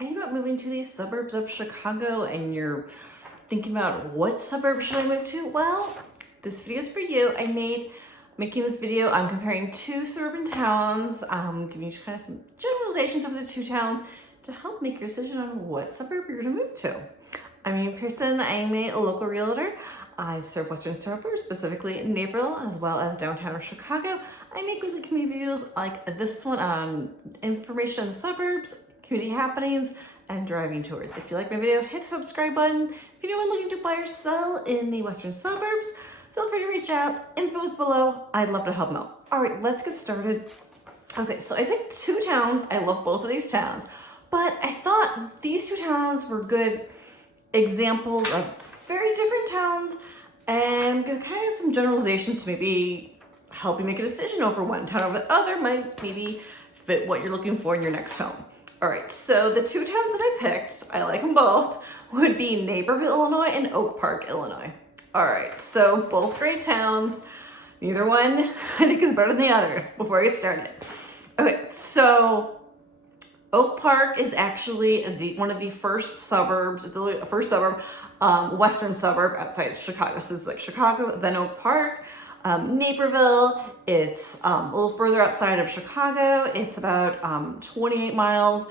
Think about moving to the suburbs of Chicago and you're thinking about what suburb should I move to? Well, this video is for you. Making this video, I'm comparing two suburban towns, giving you kind of some generalizations of the two towns to help make your decision on what suburb you're gonna move to. I'm Pearson. I'm a local realtor. I serve Western Suburbs, specifically Naperville, as well as downtown Chicago. I make weekly community videos like this one on information on the suburbs, community happenings, and driving tours. If you like my video, hit the subscribe button. If you're anyone looking to buy or sell in the Western Suburbs, feel free to reach out. Info is below. I'd love to help them out. All right, let's get started. Okay, so I picked two towns. I love both of these towns, but I thought these two towns were good examples of very different towns and kind of some generalizations to maybe help you make a decision over one town over the other might maybe fit what you're looking for in your next home. All right, so the two towns that I picked, I like them both, would be Naperville, Illinois and Oak Park, Illinois. All right, so both great towns. Neither one I think is better than the other before I get started. Okay, so Oak Park is actually one of the first suburbs. It's a first suburb, western suburb outside Chicago. So it's like Chicago, then Oak Park. Naperville, it's a little further outside of Chicago. It's about 28 miles,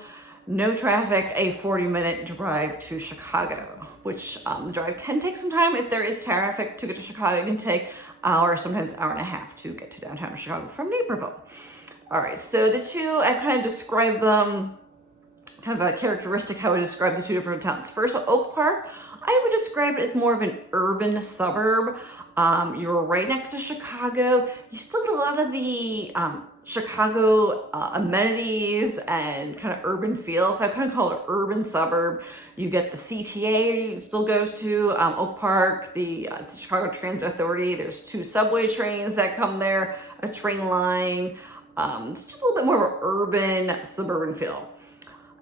no traffic, a 40-minute drive to Chicago, which the drive can take some time. If there is traffic to get to Chicago, it can take an hour, sometimes an hour and a half to get to downtown Chicago from Naperville. All right, so the two, I kind of describe them, kind of a characteristic how I describe the two different towns. First, Oak Park, I would describe it as more of an urban suburb. You're right next to Chicago. You still get a lot of the Chicago amenities and kind of urban feel. So I kind of call it an urban suburb. You get the CTA still goes to Oak Park, the Chicago Transit Authority. There's two subway trains that come there, a train line. It's just a little bit more of an urban suburban feel.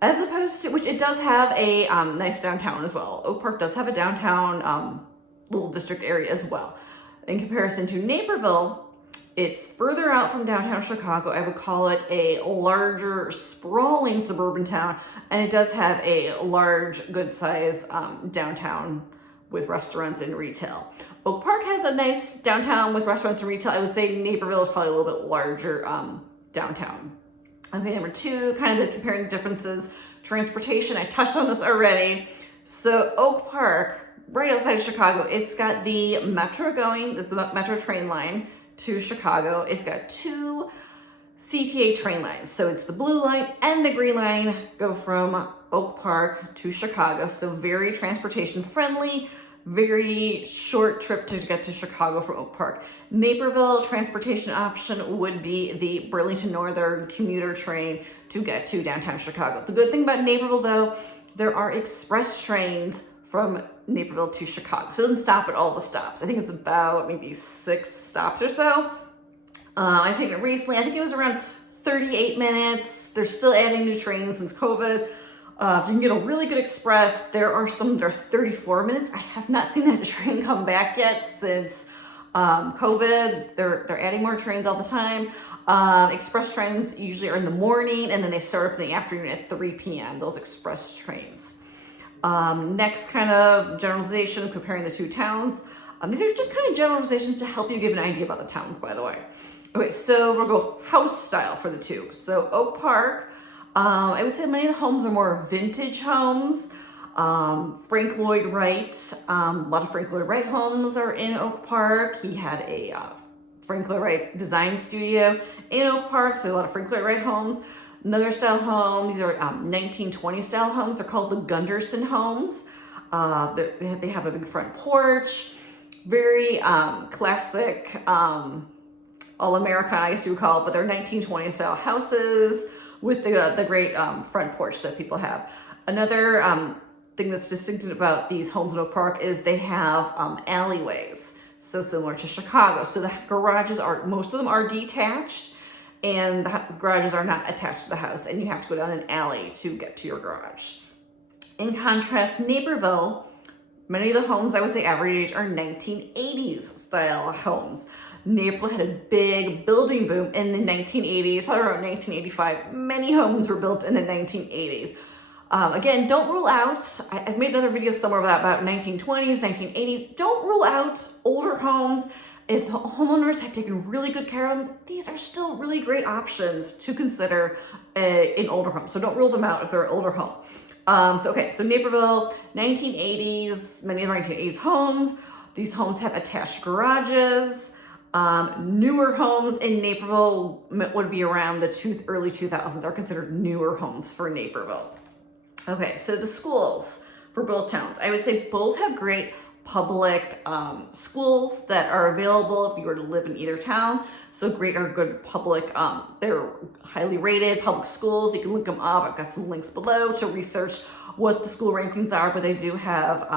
As opposed to, which it does have a nice downtown as well. Oak Park does have a downtown little district area as well. In comparison to Naperville, it's further out from downtown Chicago. I would call it a larger, sprawling suburban town, and it does have a large, good-sized downtown with restaurants and retail. Oak Park has a nice downtown with restaurants and retail. I would say Naperville is probably a little bit larger downtown. Okay, number two, kind of the comparing the differences. Transportation, I touched on this already. So Oak Park, right outside of Chicago, it's got the metro going, the metro train line to Chicago. It's got two CTA train lines. So it's the blue line and the green line go from Oak Park to Chicago. So very transportation friendly, very short trip to get to Chicago from Oak Park. Naperville transportation option would be the Burlington Northern commuter train to get to downtown Chicago. The good thing about Naperville though, there are express trains from Naperville to Chicago. So it doesn't stop at all the stops. I think it's about maybe 6 stops or so. I've taken it recently. I think it was around 38 minutes. They're still adding new trains since COVID. If you can get a really good express, there are some that are 34 minutes. I have not seen that train come back yet since COVID. They're adding more trains all the time. Express trains usually are in the morning, and then they start up in the afternoon at 3 p.m., those express trains. Next kind of generalization, comparing the two towns. These are just kind of generalizations to help you give an idea about the towns, by the way. Okay, so we'll go house style for the two. So Oak Park, I would say many of the homes are more vintage homes. Frank Lloyd Wright, a lot of Frank Lloyd Wright homes are in Oak Park. He had a Frank Lloyd Wright design studio in Oak Park, so a lot of Frank Lloyd Wright homes. Another style home, these are 1920 style homes. They're called the Gunderson homes. They have a big front porch, very classic, all-American, I guess you would call it, but they're 1920 style houses with the great front porch that people have. Another thing that's distinctive about these homes in Oak Park is they have alleyways, so similar to Chicago. So the garages most of them are detached, and the garages are not attached to the house, and you have to go down an alley to get to your garage. In contrast, Naperville, many of the homes, I would say average age, are 1980s style homes. Naperville had a big building boom in the 1980s, probably around 1985. Many homes were built in the 1980s. Again, don't rule out, I've made another video somewhere about 1920s, 1980s. Don't rule out older homes. If the homeowners have taken really good care of them, these are still really great options to consider in older homes. So don't rule them out if they're an older home. So Naperville, 1980s, many of the 1980s homes. These homes have attached garages. Newer homes in Naperville would be around the early 2000s are considered newer homes for Naperville. Okay, so the schools for both towns. I would say both have great public schools that are available if you were to live in either town. So great or good public, they're highly rated public schools. You can look them up. I've got some links below to research what the school rankings are, but they do have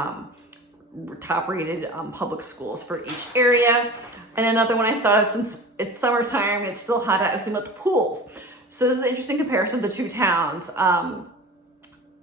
top rated public schools for each area. And another one I thought of, since it's summertime, it's still hot out, I was thinking about the pools. So this is an interesting comparison of the two towns.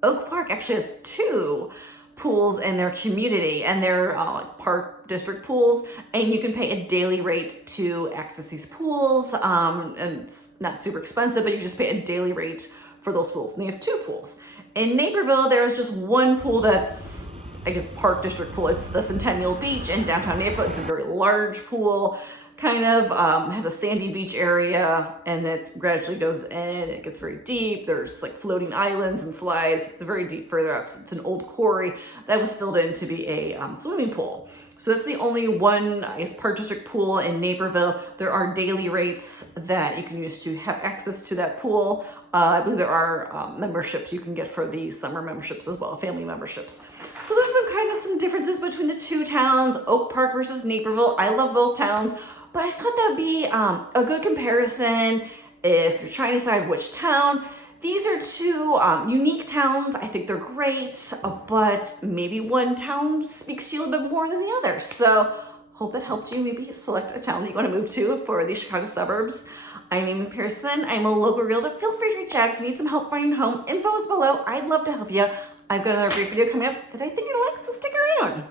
Oak Park actually has 2 pools in their community, and they're park district pools, and you can pay a daily rate to access these pools, and it's not super expensive, but you just pay a daily rate for those pools, and they have 2 pools. In Naperville, there's just one pool that's, I guess, park district pool. It's the Centennial Beach in downtown Naperville. It's a very large pool, kind of has a sandy beach area, and it gradually goes in. It gets very deep. There's like floating islands and slides. It's very deep further up. It's an old quarry that was filled in to be a swimming pool. So that's the only one, I guess, park district pool in Naperville. There are daily rates that you can use to have access to that pool. I believe there are memberships you can get for the summer memberships as well, family memberships. So there's some differences between the two towns, Oak Park versus Naperville. I love both towns, but I thought that would be a good comparison if you're trying to decide which town. These are 2 unique towns. I think they're great, but maybe one town speaks to you a little bit more than the other. So hope that helped you maybe select a town that you want to move to for the Chicago suburbs. I'm Amy Pearson. I'm a local realtor. Feel free to reach out if you need some help finding a home. Info is below. I'd love to help you. I've got another great video coming up that I think you'll like, so stick around.